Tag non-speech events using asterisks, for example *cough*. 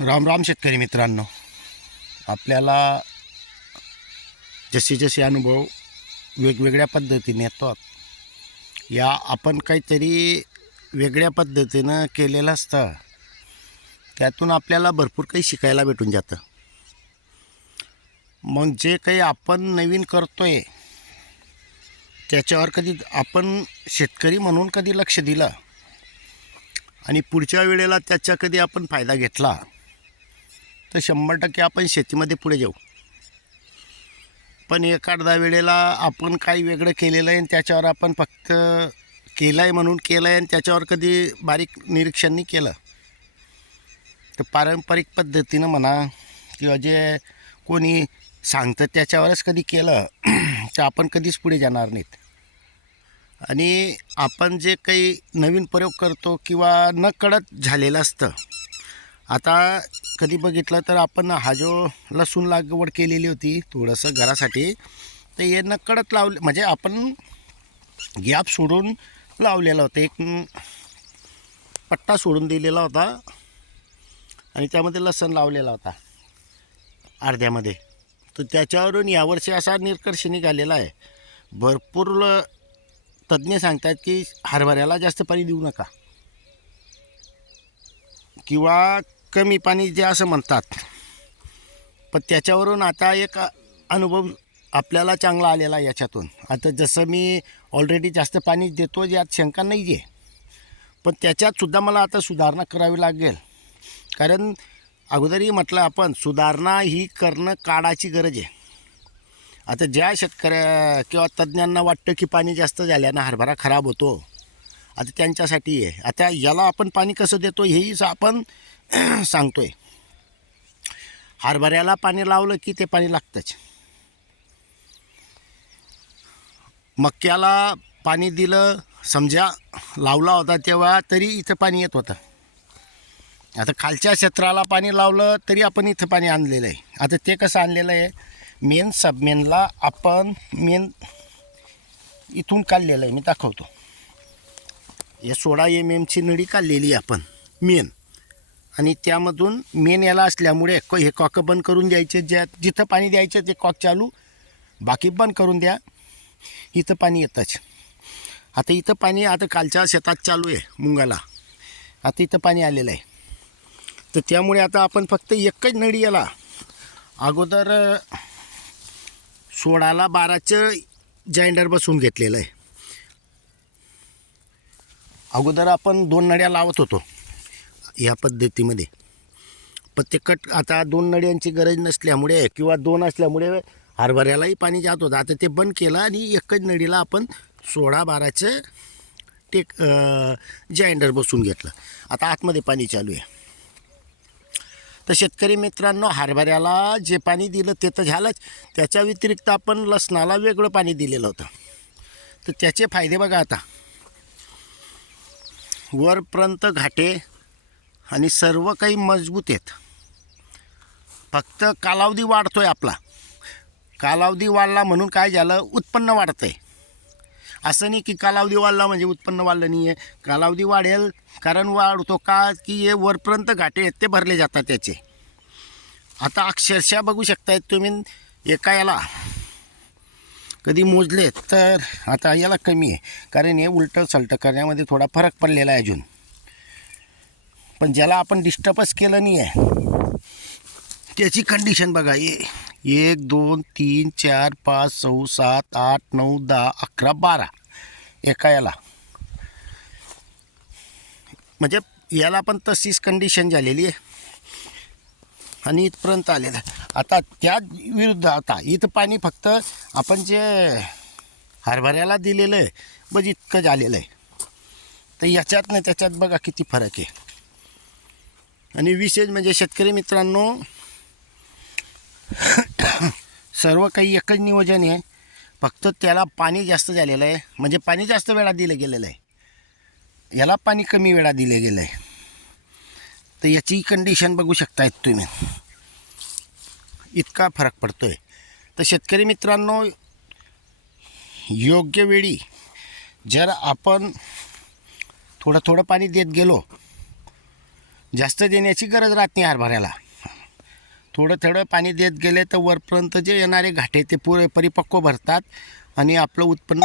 राम राम शेतकरी मित्रांनो. आपल्याला जसे जसे अनुभव वेगवेगळ्या पद्धतीने येतात या आपण काहीतरी वेगळ्या पद्धतीनं केलेलं असतं. त्यातून आपल्याला भरपूर काही शिकायला भेटून जातं. मग जे काही आपण नवीन करतो आहे त्याच्यावर कधी आपण शेतकरी म्हणून कधी लक्ष दिलं आणि पुढच्या वेळेला त्याचा कधी आपण फायदा घेतला तर शंभर टक्के आपण शेतीमध्ये पुढे जाऊ. पण एखाद्या वेळेला आपण काही वेगळं केलेलं आहे आणि त्याच्यावर आपण फक्त केलं आहे म्हणून केलं आहे आणि त्याच्यावर कधी बारीक निरीक्षण नाही केलं. तर पारंपरिक पद्धतीनं म्हणा किंवा जे कोणी सांगतं त्याच्यावरच कधी केलं *clears throat* तर आपण कधीच पुढे जाणार नाहीत. आणि आपण जे काही नवीन प्रयोग करतो किंवा न कळत झालेलं असतं आता कधी बघितलं तर आपण हा जो लसूण लागवड केलेली होती थोडंसं घरासाठी तर हे नकडत लावले म्हणजे आपण गॅप सोडून लावलेला होता. एक पट्टा सोडून दिलेला होता आणि त्यामध्ये लसण लावलेला होता अर्ध्यामध्ये. तर त्याच्यावरून यावर्षी असा निष्कर्ष निघालेला आहे. भरपूर तज्ज्ञ सांगतात की हरभऱ्याला जास्त पाणी देऊ नका. किंवा कमी पाणी जे असं म्हणतात. पण त्याच्यावरून आता एक अनुभव आपल्याला चांगला आलेला याच्यातून. आता जसं मी ऑलरेडी जास्त पाणी देतो यात शंका नाही आहे पण त्याच्यातसुद्धा मला आता सुधारणा करावी लागेल. कारण अगोदरही म्हटलं आपण सुधारणा ही करणं काळाची गरज आहे. आता ज्या शेतकऱ्या किंवा तज्ज्ञांना वाटतं की पाणी जास्त झाल्यानं हरभरा खराब होतो आता त्यांच्यासाठी आहे आता याला आपण पाणी कसं देतो हेही स- आपण *clears throat* सांगतो आहे हरभऱ्याला पाणी लावलं की ते पाणी लागतंच. मक्याला पाणी दिलं समजा लावला होता तेव्हा तरी इथं पाणी येत होतं. आता खालच्या क्षेत्राला पाणी लावलं तरी आपण इथं पाणी आणलेलं आहे. आता ते कसं आणलेलं आहे? मेन सबमेनला आपण मेन इथून काढलेलं आहे. मी दाखवतो. हे सोळा एम एमची नळी काढलेली आहे आपण. मेन आणि त्यामधून मेन याला असल्यामुळे क- हे कॉक बंद करून द्यायचे ज्या जिथं पाणी द्यायचं ते कॉक चालू बाकी बंद करून द्या. इथं पाणी येतंच. आता इथं पाणी आता कालच्या शेतात चालू आहे मुंगाला. आता इथं पाणी आलेलं आहे. तर त्यामुळे आता आपण फक्त एकच नळी याला अगोदर सोळाला बाराचं जाइंडर बसवून घेतलेलं आहे. अगोदर आपण दोन नळ्या लावत होतो. ह्या पद्धतीमध्ये. पण ते कट आता दोन नळ्यांची गरज नसल्यामुळे किंवा दोन असल्यामुळे हरभऱ्यालाही पाणी जात होतं. आता ते बंद केलं आणि एकच नळीला आपण सोळा बाराचं टेक जाइंडर बसून घेतलं. आता आतमध्ये पाणी चालू आहे. तर शेतकरी मित्रांनो हरभऱ्याला जे पाणी दिलं ते तर झालंच. त्याच्या व्यतिरिक्त आपण लसणाला वेगळं पाणी दिलेलं होतं. तर त्याचे फायदे बघा आता. वरपर्यंत घाटे आणि सर्व काही मजबूत आहेत. फक्त कालावधी वाढतो आहे आपला. कालावधी वाढला म्हणून काय झालं? उत्पन्न वाढतं आहे असं नाही की कालावधी वाढला म्हणजे उत्पन्न वाढलं नाही आहे कालावधी वाढेल कारण वाढतो का की हे वरपर्यंत घाटे आहेत ते भरले जातात त्याचे. आता अक्षरशः बघू शकताय तुम्ही एका याला. कधी मोजले तर आता याला कमी आहे. कारण हे उलटं सलटं करण्यामध्ये थोडा फरक पडलेला आहे अजून. पण ज्याला आपण डिस्टर्बच केलं नाही आहे त्याची कंडिशन बघा ये एक दोन तीन चार पाच सहा सात आठ नऊ दहा अकरा बारा एका याला. म्हणजे याला पण तशीच कंडिशन झालेली आहे. आणि इथपर्यंत आलेलं आहे. आता त्या विरुद्ध आता इथं पाणी फक्त आपण जे हरभऱ्याला दिलेलं आहे बघ इतकं झालेलं आहे. तर याच्यात ना त्याच्यात बघा किती फरक आहे. आणि विशेष म्हणजे शेतकरी मित्रांनो सर्व काही एकच नियोजन आहे. फक्त त्याला पाणी जास्त झालेलं आहे. म्हणजे पाणी जास्त वेळा दिलं गेलेलं आहे. याला पाणी कमी वेळा दिलं गेलं आहे. तर याची कंडिशन बघू शकतायत तुम्ही. इतका फरक पडतो आहे तर शेतकरी मित्रांनो योग्य वेळी जर आपण थोडं थोडं पाणी देत गेलो जास्त देण्याची गरज राहत नाही हरभऱ्याला. थोडं थोडं पाणी देत गेले तर वरपर्यंत जे येणारे घाटे ते पुरे परिपक्व भरतात आणि आपलं उत्पन्न